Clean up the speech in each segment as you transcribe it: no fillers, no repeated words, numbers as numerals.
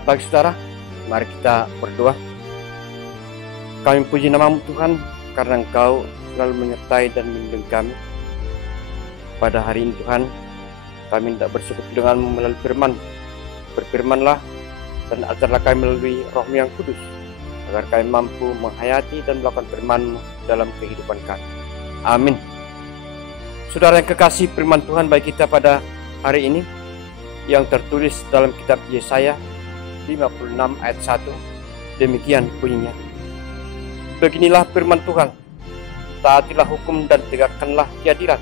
Selamat pagi saudara, mari kita berdoa. Kami puji nama-Mu Tuhan, karena Engkau selalu menyertai dan melindungi kami. Pada hari ini Tuhan, kami tidak bersekutu dengan-Mu melalui firman. Berfirmanlah dan ajarlah kami melalui Roh-Mu yang kudus, agar kami mampu menghayati dan melakukan firman-Mu dalam kehidupan kami. Amin. Saudara yang kekasih, firman Tuhan bagi kita pada hari ini yang tertulis dalam kitab Yesaya 56 ayat 1. Demikian bunyinya. Beginilah firman Tuhan, taatilah hukum dan tegakkanlah keadilan,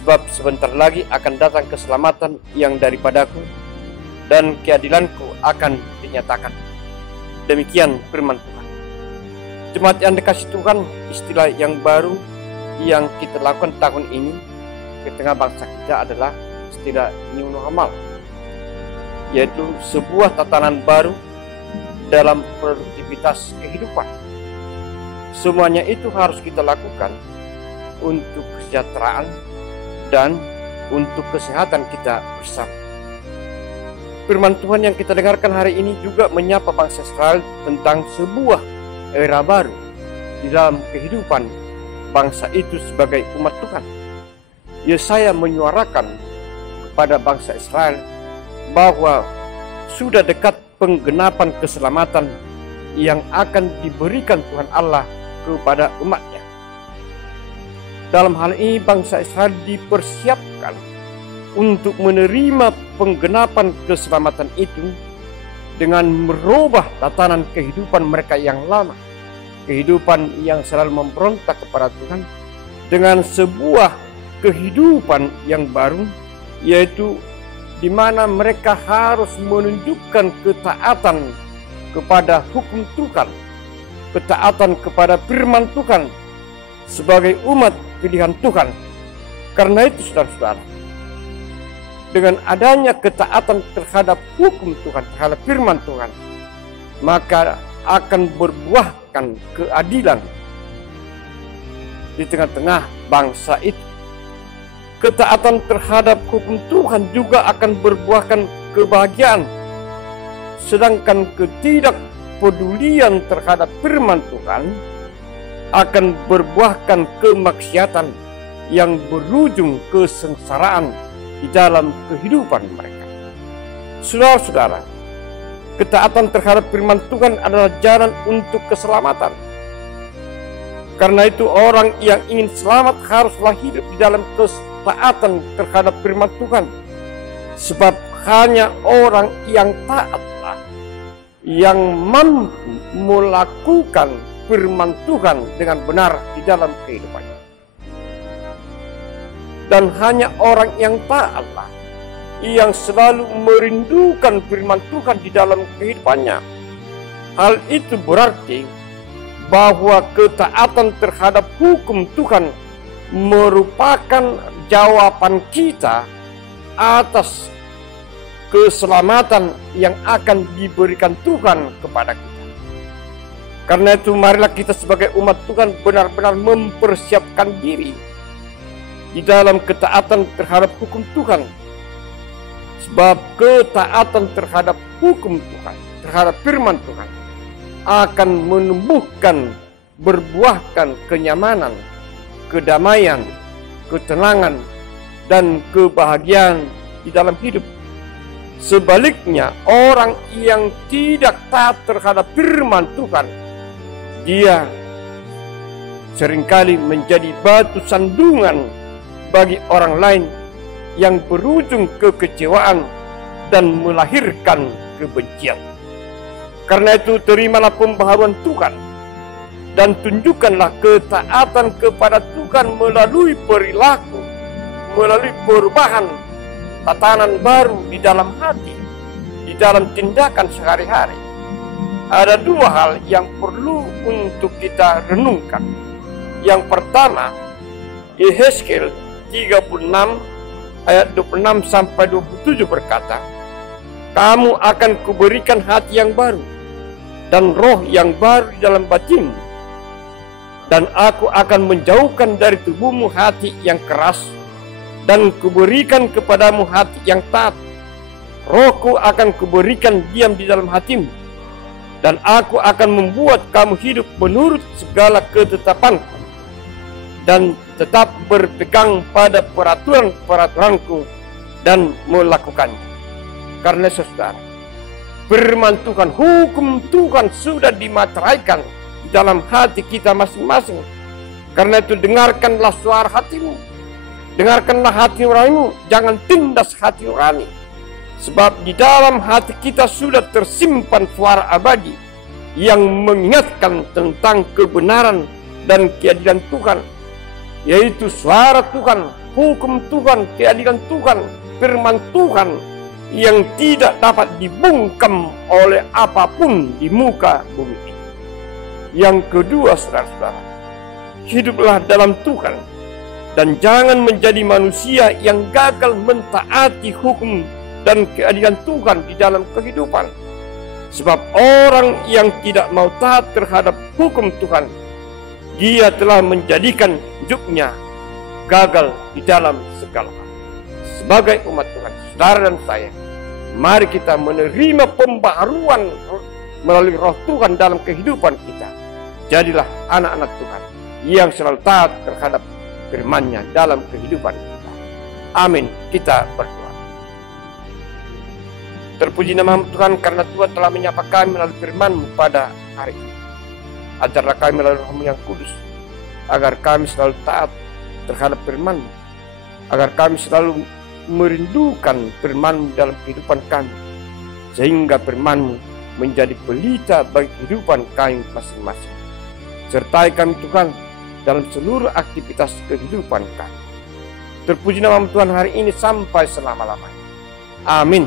sebab sebentar lagi akan datang keselamatan yang daripadaku, dan keadilanku akan dinyatakan. Demikian firman Tuhan. Jemaat yang dikasih Tuhan, istilah yang baru yang kita lakukan tahun ini di tengah bangsa kita adalah istilah new normal, yaitu sebuah tatanan baru dalam produktivitas kehidupan. Semuanya itu harus kita lakukan untuk kesejahteraan dan untuk kesehatan kita bersama. Firman Tuhan yang kita dengarkan hari ini juga menyapa bangsa Israel tentang sebuah era baru di dalam kehidupan bangsa itu sebagai umat Tuhan. Yesaya menyuarakan kepada bangsa Israel bahwa sudah dekat penggenapan keselamatan yang akan diberikan Tuhan Allah kepada umatnya. Dalam hal ini bangsa Israel dipersiapkan untuk menerima penggenapan keselamatan itu dengan merubah tatanan kehidupan mereka yang lama, kehidupan yang selalu memberontak kepada Tuhan, dengan sebuah kehidupan yang baru, yaitu di mana mereka harus menunjukkan ketaatan kepada hukum Tuhan, ketaatan kepada firman Tuhan sebagai umat pilihan Tuhan. Karena itu saudara-saudara, dengan adanya ketaatan terhadap hukum Tuhan, terhadap firman Tuhan, maka akan berbuahkan keadilan di tengah-tengah bangsa itu. Ketaatan terhadap hukum Tuhan juga akan berbuahkan kebahagiaan, sedangkan ketidakpedulian terhadap firman Tuhan akan berbuahkan kemaksiatan yang berujung kesengsaraan di dalam kehidupan mereka. Saudara-saudara, ketaatan terhadap firman Tuhan adalah jalan untuk keselamatan. Karena itu orang yang ingin selamat haruslah hidup di dalam ketaatan terhadap firman Tuhan. Sebab hanya orang yang taatlah yang mampu melakukan firman Tuhan dengan benar di dalam kehidupannya. Dan hanya orang yang taatlah yang selalu merindukan firman Tuhan di dalam kehidupannya. Hal itu berarti bahwa ketaatan terhadap hukum Tuhan merupakan jawaban kita atas keselamatan yang akan diberikan Tuhan kepada kita. Karena itu marilah kita sebagai umat Tuhan benar-benar mempersiapkan diri di dalam ketaatan terhadap hukum Tuhan. Sebab ketaatan terhadap hukum Tuhan, terhadap firman Tuhan, akan menumbuhkan, berbuahkan kenyamanan, kedamaian, ketenangan, dan kebahagiaan di dalam hidup. Sebaliknya, orang yang tidak taat terhadap firman Tuhan, dia seringkali menjadi batu sandungan bagi orang lain yang berujung kekecewaan dan melahirkan kebencian. Karena itu terimalah pembaharuan Tuhan dan tunjukkanlah ketaatan kepada Tuhan melalui perilaku, melalui perubahan tatanan baru di dalam hati, di dalam tindakan sehari-hari. Ada dua hal yang perlu untuk kita renungkan. Yang pertama, Yehezkiel 36 ayat 26 sampai 27 berkata, "Kamu akan kuberikan hati yang baru dan roh yang baru di dalam batinmu, dan aku akan menjauhkan dari tubuhmu hati yang keras dan kuberikan kepadamu hati yang taat. Rohku akan kuberikan diam di dalam hatimu, dan aku akan membuat kamu hidup menurut segala ketetapanku, dan tetap berpegang pada peraturan-peraturanku dan melakukannya. Karena saudara, firman Tuhan, hukum Tuhan sudah dimateraikan di dalam hati kita masing-masing. Karena itu dengarkanlah suara hatimu, dengarkanlah hati nuranimu, jangan tindas hati nurani. Sebab di dalam hati kita sudah tersimpan suara abadi yang mengingatkan tentang kebenaran dan keadilan Tuhan, yaitu suara Tuhan, hukum Tuhan, keadilan Tuhan, firman Tuhan yang tidak dapat dibungkam oleh apapun di muka bumi ini. Yang kedua, saudara-saudara, hiduplah dalam Tuhan dan jangan menjadi manusia yang gagal mentaati hukum dan keadilan Tuhan di dalam kehidupan. Sebab orang yang tidak mau taat terhadap hukum Tuhan, dia telah menjadikan hidupnya gagal di dalam segala hal. Sebagai umat Tuhan, saudara dan saya, mari kita menerima pembaharuan melalui roh Tuhan dalam kehidupan kita. Jadilah anak-anak Tuhan yang selalu taat terhadap firman-Nya dalam kehidupan kita. Amin. Kita berdoa. Terpuji nama Tuhan karena Tuhan telah menyapa kami melalui firman-Mu pada hari ini. Ajarlah kami melalui Roh-Mu yang kudus, agar kami selalu taat terhadap firman-Mu, agar kami selalu merindukan firman-Mu dalam kehidupan kami, sehingga firman-Mu menjadi pelita bagi kehidupan kami masing-masing. Sertai kami Tuhan dalam seluruh aktivitas kehidupan kami. Terpuji nama Tuhan hari ini sampai selama-lamanya. Amin.